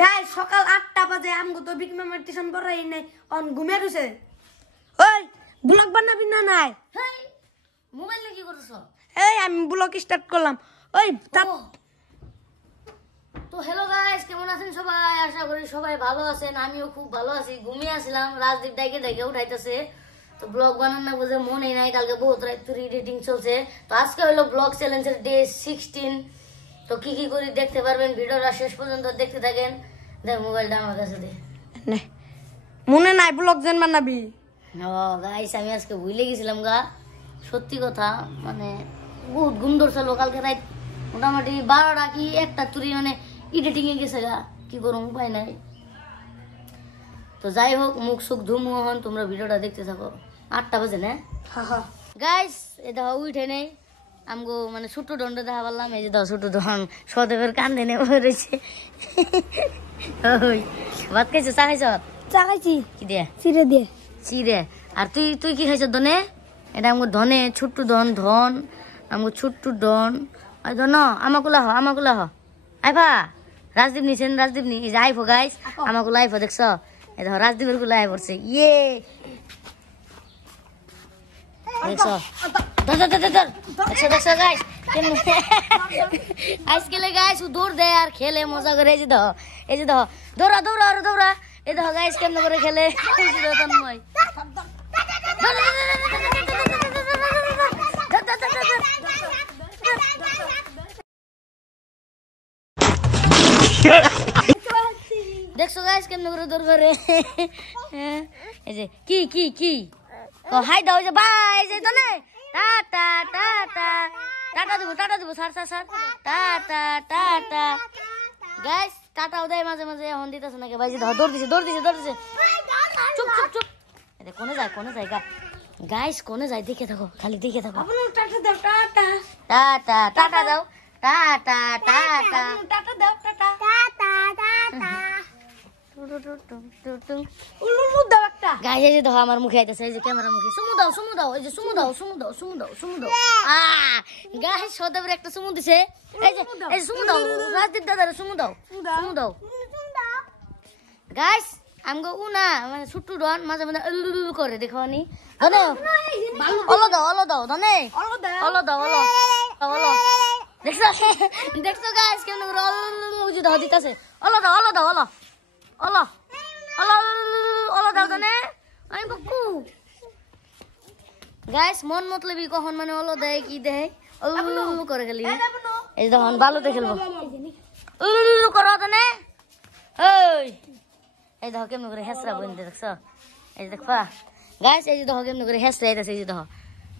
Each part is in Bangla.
গাইস সকাল 8টা বাজে আমগো তো বিক মেমোর টিউশন পড়াই নাই অন ঘুমে রইছে। ওই ব্লগ বানাবি না নাই? হেই মোবাইলে কি করছস? এই আমি ব্লগ স্টার্ট করলাম। ওই তো হ্যালো গাইস, কেমন আছেন সবাই? আশা করি সবাই ভালো আছেন। আমিও খুব ভালো আছি। ঘুমিয়ে আসলাম, রাজদীপ ডাইকে উঠাইতেছে। তো ব্লগ বানান না বুঝে মনে নাই, কালকে বহুত রাত এডিটিং চলছে। তো আজকে হলো ব্লগ চ্যালেঞ্জের ডে 16। তো কি কি করি দেখতে পারবেন, ভিডিওটা শেষ পর্যন্ত দেখতে থাকেন। দেখ মোবাইলটা আমার কাছে দে। মনে নাই ব্লগ যেন বানাবি? ও গাইস, আমি আজকে ভুলে গেছিলাম গা। সত্যি কথা, মানে বহুত ঘুম ধরছিল কালকে রাত মোটামুটি 12টা কি 1টা তুরি, মানে এডিটিং এ গেছে গা। কি করুম, উপায় নাই। তো যাই হোক, মুখ সুখ ধুমু হন, তোমরা ভিডিওটা দেখতে থাকো। 8টা বাজে না গাইস? এ দেখো উঠে নেই আমগো, মানে ছোট দণ্ড দেখা পারলাম। এই যে দেখো ছোট দন সদেবের কান্দে নেমে রয়েছে। ওই ভাত খাইছো? চা খাইছ? চা খাইছি। কি দিয়ে? চিড়ে দিয়ে। চিড়ে। আর তুই তুই কি খাইছ? ধনে? এটা আমগো ধনে, ছোট্ট ধন আমগো ছোট্ট ডন। ওই ধন আমাকুলা হ আইভা। রাজদীপ নিছেন, রাজদীপ নি আইফো গাইস, আমাকুলা আইফো দেখছ? এই দেখো রাজদীপের গুলা আই পড়ছে। ইয়ে দেখছ? দেখছো গাইস আজকে গাইস ও দৌড় দেয় আর খেলে মজা করে। এই যে দেখো, এই যে দেখো, দৌড়া দৌড়া আরো দৌড়া। এই দেখো গাইস কেমন করে খেলে। তন্ময় দেখছো গাইস কেমন করে দৌড় করে। এই যে কি কি কি হাই দাও, যে বাই, এই যে তো না টাটা টাটা টাটা দেবো সার টাটা টাটা। গাইস টাটাও দেয় মাঝে মাঝে, এখন দিতেছে নাকি ভাই? যে দৌড় দিছে চুপ চুপ চুপ। কোনে যায় গাইস, কোনে যায় দেখে থাকো, খালি দেখে থাকো। টাটা দাও, টাটা টাটা টাটা দাও, টাটা টাটা টাটা দাও, টাটা টাটা টাটা উলুলু দাও একটা। গাইস এই যে দেখো আমার মুখে আইতাছে, এই যে ক্যামেরা মুখে সুমু দাও, এই যে সুমু দাও। গাইস সদেবের একটা সুমু দিছে। এই যে সুমু দাও, রাজদীপ দাদারে সুমু দাও। গাইস আমগো উনা মানে ছোট্ট ডন মাঝে মাঝে উলুলু করে, দেখো নি? ধনে অলো দাও ধনে অলো দাও। দেখছো গাইস কেমন করে অলো যে দাও দিতাছে। অলো দাও দাও ধনে। আমি বকু গাইস মন মতলবি কখন মানে অলো দেয় কি দেয়, উলুলু করে গেলি। এই যখন ভালোতে খেলবো উলুলু করো ধনে। এই দেখো কেমন করে হেসরা বইতে, দেখছো? এই দেখবা গাইস, এই যে দেখো কেমন করে হেসরা আইতাছে। এই যে দেখো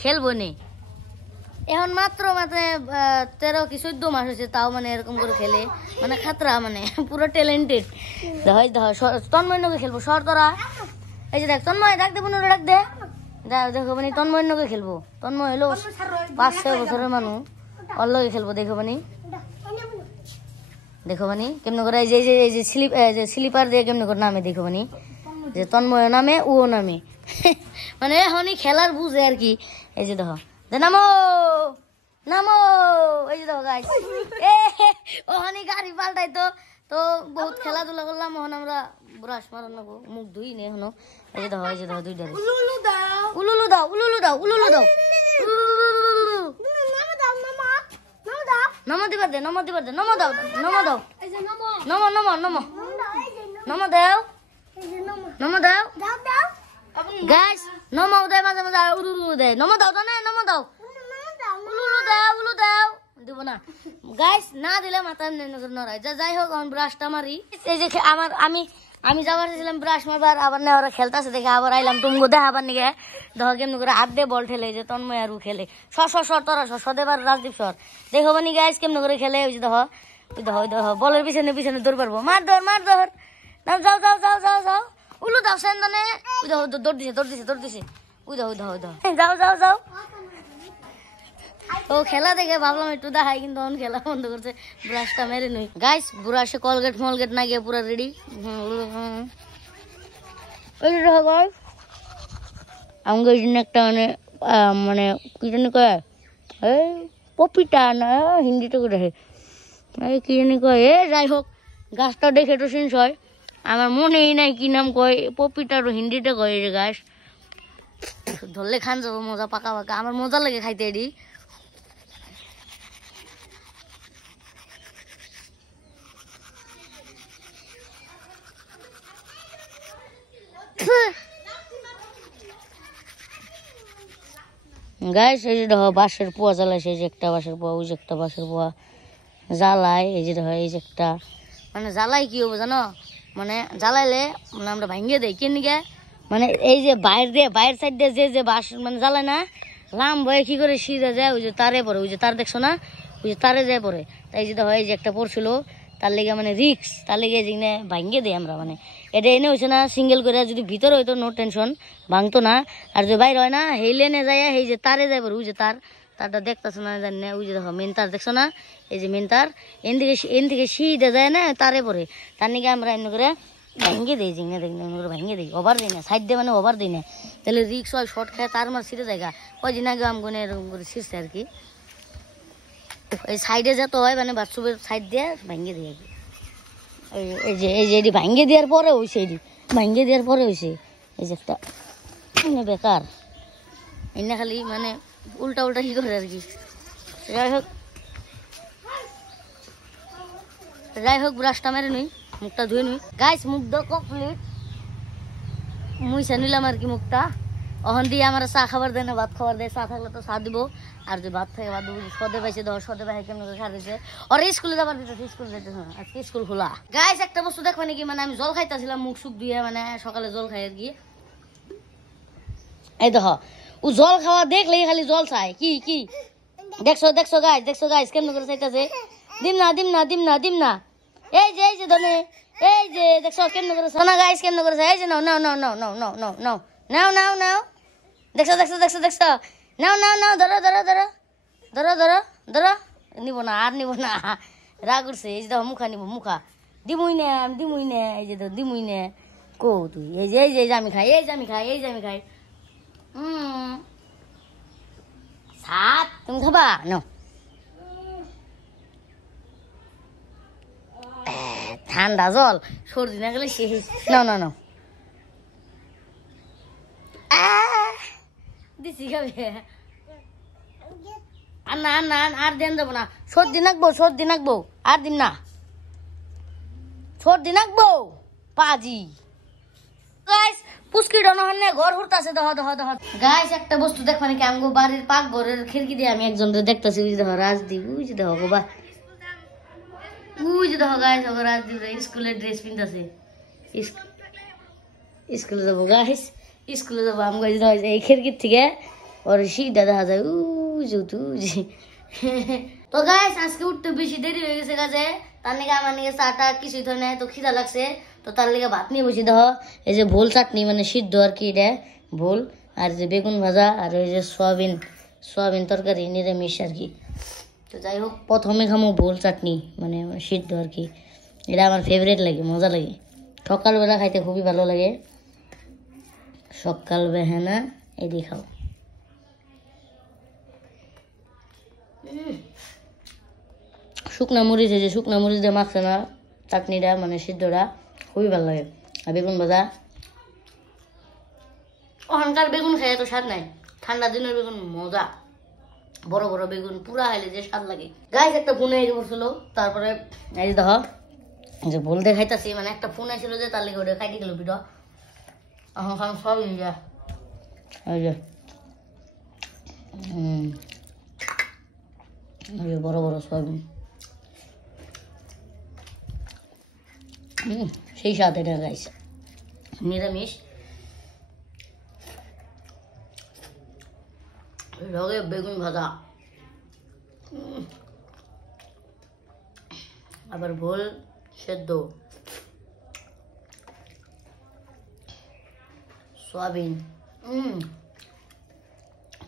খেলবো নি এখন মাত্র মানে 13 কি 14 মাস হয়েছে, তাও মানে এরকম করে খেলে, মানে খাতরা, মানে পুরো ট্যালেন্টেড। দেখো তন্ময় নগে খেলবো সর তোরা। এই যে দেখ তন্ময় ডাক দে, বোনের ডাক দে। দেখো মানে তন্ময় নগে খেলবো। তন্ময় হলো 5-6 বছরের মানুষ, ওর লগে খেলবো। দেখো মানে কেমন করে এই যে স্লিপার দিয়ে কেমন করে নামে, দেখো মানে যে তন্ময় নামে ও নামে। মানে এখনই খেলার বুঝে আর কি। এই যে দেখো নামো, এই যে দেখো গাইস ওখানে গাড়ি পাল্টাই। তো বহুত খেলাধুলা করলাম, এখন আমরা ব্রাশ মারান নেবো, মুখ ধুই নি এখনো। এই যে দেখো দুইটা উলুলু দাও। নমো দিবার দে, নমো দাও। গাইস নমো দেয় মাঝে মাঝে, আর উলুলু দেয়। নমো দাও তো না, উলুলু দাও দিব না গাইস, না দিলে মাথা নড়াই। যাই হোক এখন ব্রাশটা মারি। এই যে আমি যাবার ছিলাম ব্রাশ মারবার, আবার না ওরা খেলতেছে দেখে আবার আইলাম তুমগো দেখাবার নিগে। দেখো কেমন করে হাত দিয়ে বল ঠেলে, যে তন্ময় আর খেলে। সর তোরা সদেব আর রাজদীপ সর। দেখো মানে গাইস কেমন করে খেলে। ওই যে দেখো বলের পিছনে দৌড় পারবো। মার ধর যাও উলু দাও সেন্দনে। ওই দেখো দৌড় দিছে। ওই দেখো যাও। ও খেলা দেখে ভাবলাম একটু দেখাই, কিন্তু অন খেলা বন্ধ করছে। ব্রাশটা মেরে নই গাইস, ব্রাশে কলগেট না গিয়ে পুরো রেডি। আমাকে একটা মানে কি জানি কয়, এই পপিটা না হিন্দিতে করে, এই কি জানি কয়। যাই হোক গাছটা দেখে তো সিনস হয় আমার মনেই নাই কি নাম কয় পপিটার হিন্দিতে কয় এই গাছ ধরলে খান যাবো মজা পাকা পাকা আমার মজা লাগে খাইতে এডি গাইস এই যে দেখো বাঁশের পোয়া জ্বালাইছে এই যে একটা বাঁশের পোয়া ওই যে একটা বাঁশের পোয়া জ্বালাই এই যে দেখো এই যে একটা মানে জ্বালাই কি হবে জানো মানে জ্বালাইলে মানে আমরা ভাঙিয়ে দেই কেন গে মানে এই যে বাইরের সাইড দিয়ে যে বাঁশ মানে জ্বালায় না লাম ভয়ে কি করে সিধা যায় ওই যে তারে পড়ে ওই যে তার দেখছো না ওই যে তারে যায় পড়ে তাই যে দেখো এই যে একটা পড়ছিল তার লেগে মানে রিক্স তার লেগে যেখানে ভাঙিয়ে দিই আমরা মানে এটা এনে হয়েছে না সিঙ্গেল করে যদি ভিতরে হইতো নো টেনশন ভাঙতো না আর যদি বাইরে হয় না হেই লেনে যায় এই যে তারে যায় পড়ে ওই যে তারটা দেখতেছো না জানি না ওই যে দেখো মেন তার দেখছো না এই যে মেন তার এন থেকে সিধা যায় না তারে পড়ে তার নাকি আমরা এমনি করে ভাঙিয়ে দিই জিঙে দেখি এমনি করে ভাঙিয়ে দিই ওভার দিই না সাইড দিয়ে মানে ওভার দিই না তাহলে রিক্স হয় শর্ট খায় তার আমার সিটে জায়গা ওই দিন আগে আমি এরকম করে ছিঁড়ছে আর কি এই সাইডে যত হয় মানে বাথরুমের সাইড দিয়ে ভাঙিয়ে দিই আর কি এই যে এটি ভাঙিয়ে দেওয়ার পরে হয়েছে এটি ভাঙিয়ে দেওয়ার পরে হয়েছে এই যে একটা বেকার এনে খালি মানে উল্টা উল্টা কি করে আর কি যাই হোক ব্রাশটা মেরে নুই মুখটা ধুয়ে নুই গাইস মুখ দো কমপ্লিট মুইসা নিলাম আর কি মুখটা অহন দিয়ে আমার চা খাবার দেয় না ভাত খাবার দেয় চা থাকলে তো চা দিব আর যদি ভাত থাকে ভাত দেবো সদে পাইছে ধর সদে পাই কেমন করে সার দিচ্ছে আর স্কুলে যাবার দিতে স্কুল যেতে আজকে স্কুল খোলা গাইস একটা বস্তু দেখো নাকি মানে আমি জল খাইতেছিলাম মুখ সুখ দিয়ে মানে সকালে জল খাই আর কি এই দেখো ও জল খাওয়া দেখলেই খালি জল চাই কি দেখছো গাইস কেমন করে চাইতেছে দিম না এই যে ধনে এই যে দেখছো কেমন করে সোনা গাইস কেমন করে এই যে নাও দেখছো নাও ধরো নিব না রাগ করছে এই যে দেখো মুখা নিব মুখা দিমুই নে এই যে দিমুই নে কো তুই এই যে আমি খাই সাত তুমি খাবা নাও ঠান্ডা জল সর্দি না গেলে শেষ নাও দিছি খাবে আর না আর দেন যাবো না সর্দি নাকবো আর দিন না সর্দি নাকবো পাজি গাইস পুস্কি ডনহনে ঘর হুরতাছে দহ গাইস একটা বস্তু দেখো নাকি আমগো বাড়ির পাক ঘরের খিড়কি দিয়ে আমি একজনকে দেখতাছি ওই যে দেখো রাজদীপ ওই যে দেখো গোবা ওই যে দেখো গাইস ওগো রাজদীপ স্কুলের ড্রেস পিনতাছে স্কুলে যাবো গাইস স্কুলে যাবো আমগো এই খিড়কির থেকে ওর সিধা দেখা যায় উজি তো গাইস আজকে উঠতে বেশি দেরি হয়ে গেছে কাজে তার নাকি আমার নাকি চাটা কিছুই ধরে নাই তো খিদা লাগছে তো তার লেগে ভাত নিয়ে বসি দেখো এই যে ভোল চাটনি মানে সিদ্ধ আর কি এটা ভোল আর যে বেগুন ভাজা আর ওই যে সোয়াবিন তরকারি নিরামিষ আর কি তো যাই হোক প্রথমে খামো ভোল চাটনি মানে সিদ্ধ আর কি এটা আমার ফেভারিট লাগে মজা লাগে সকালবেলা খাইতে খুবই ভালো লাগে সকালবেলা এদি খাও শুকনা মরিচ এই যে শুকনা মরিচ দিয়ে মাখছে না চাটনিটা মানে সিদ্ধটা খুবই ভালো লাগে আর বেগুন ভাজা ওখানকার বেগুন খাই তো স্বাদ নাই ঠান্ডা দিনের বেগুন মজা বড় বড় বেগুন পুরা খাইলে যে স্বাদ লাগে গাইস একটা ফোন এসে পড়ছিল তারপরে এই দেখো যে বলতে খাইতাছি মানে একটা ফোন আসছিল যে তার লেগে ওটা খাইতে গেল পিঠা এখন খান সব যা এই যে বড় বড় সয়াবিন সেই স্বাদ এটা গাইস নিরামিষ লগে বেগুন ভাজা আবার ভোল সেদ্ধ সোয়াবিন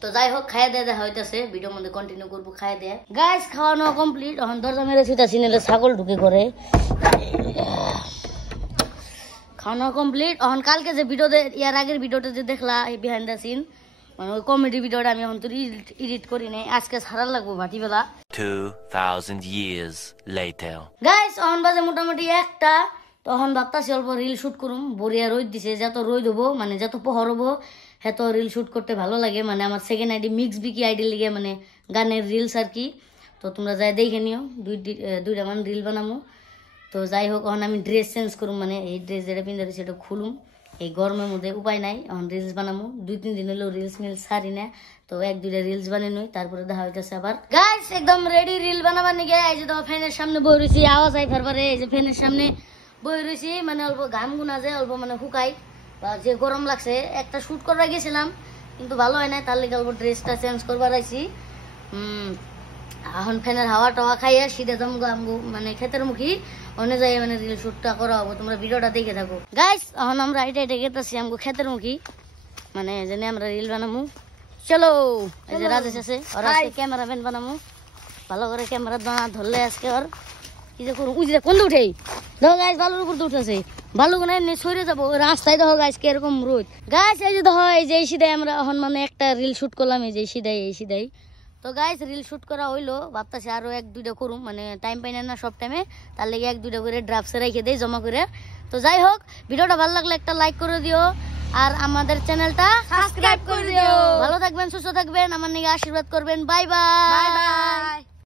তো যাই হোক খাইয়া দেয়া দেখা হইতেছে ভিডিওর মধ্যে কন্টিনিউ করবো খাইয়া দেয়া গাইস খাওয়ানো কমপ্লিট এখন দরজা মেরে ছুটাছি নাহলে ছাগল ঢুকে করে খাওয়ানো কমপ্লিট এখন কালকে যে ভিডিওতে ইয়ার আগের ভিডিওতে যে দেখলা এই বিহাইন্ড দ্য সিন মানে ওই কমেডি ভিডিওটা আমি এখন তো এডিট করি নাই, আজকে ছাড়ার লাগবো ভাটিবেলা। 2000 years later. গাইস এখন বাজে মোটামুটি 1টা, তখন ভাবতাছি অল্প রিল শুট করুম। বরিয়া রোদ দিছে, যত রোদ হবো মানে যত পহর হবো হেত রিল শুট করতে ভালো লাগে। মানে আমার সেকেন্ড আইডি মিক্স বিকি আইডি লিগে মানে গানের রিলস আর কি। তো তোমরা যাই দেখে নিও, দুইটা মান রিল বানামো। তো যাই হোক এখন আমি ড্রেস চেঞ্জ করুম, মানে এই ড্রেস যেটা পিন্ধারি সেটা খুলুম। এই গরমের মধ্যে উপায় নাই, এখন রিলস বানামো। 2-3 দিন হলেও রিলস মিলস ছাড়ি না, তো 1-2টা রিলস বানিয়ে নই, তারপরে দেখা হইতেছে আবার। গাইস একদম রেডি রিল বানাবার নিগে। এই যে দেখো ফ্যানের সামনে বই রয়েছি, আওয়াজ আই ফারবারে। এই যে ফ্যানের সামনে বই রয়েছি, মানে অল্প ঘাম গুনা যায়, অল্প মানে শুকাই বা যে গরম লাগছে। একটা শুট করবার গেছিলাম কিন্তু ভালো হয় নাই, তার লেগে অল্প ড্রেসটা চেঞ্জ করবার আইছি। এখন ফ্যানের হাওয়া টাওয়া খাইয়া সিধা জমগো আমগো মানে ক্ষেতের মুখী অন্য যাই মানে রিল শুটটা করা হবো। তোমরা ভিডিওটা দেখে থাকো গাইস। এখন আমরা এটা এটা গেতেছি আমগো ক্ষেতের মুখী, মানে যেন আমরা রিল বানামু। চলো এই যে রাজেশ আছে, আর আজকে ক্যামেরাম্যান বানামু। ভালো করে ক্যামেরা ধরলে আজকে আর কি যে করুম। উইজে কোন উঠেই দেখো গাইস, বালুর উপর উঠেছে, বালু কোনে সরে যাবো রাস্তায়। দেখো গাইস কিরকম রোদ। গাইস এই যে দেখো এই যে সিধাই আমরা এখন মানে একটা রিল শুট করলাম, এই যে সিধাই এই সিধাই। তো গাইস রিল শুট করা হইলো, ভাবতাছি আরো 1-2টা করুম, মানে টাইম পাই না সব টাইমে, তার লেগে 1-2টা করে ড্রাফটসে রেখে দেই জমা করে। তো যাই হোক ভিডিওটা ভালো লাগলে একটা লাইক করে দিও, আর আমাদের চ্যানেলটা সাবস্ক্রাইব করে দিও। ভালো থাকবেন, সুস্থ থাকবেন, আমার নিকে আশীর্বাদ করবেন। Bye bye.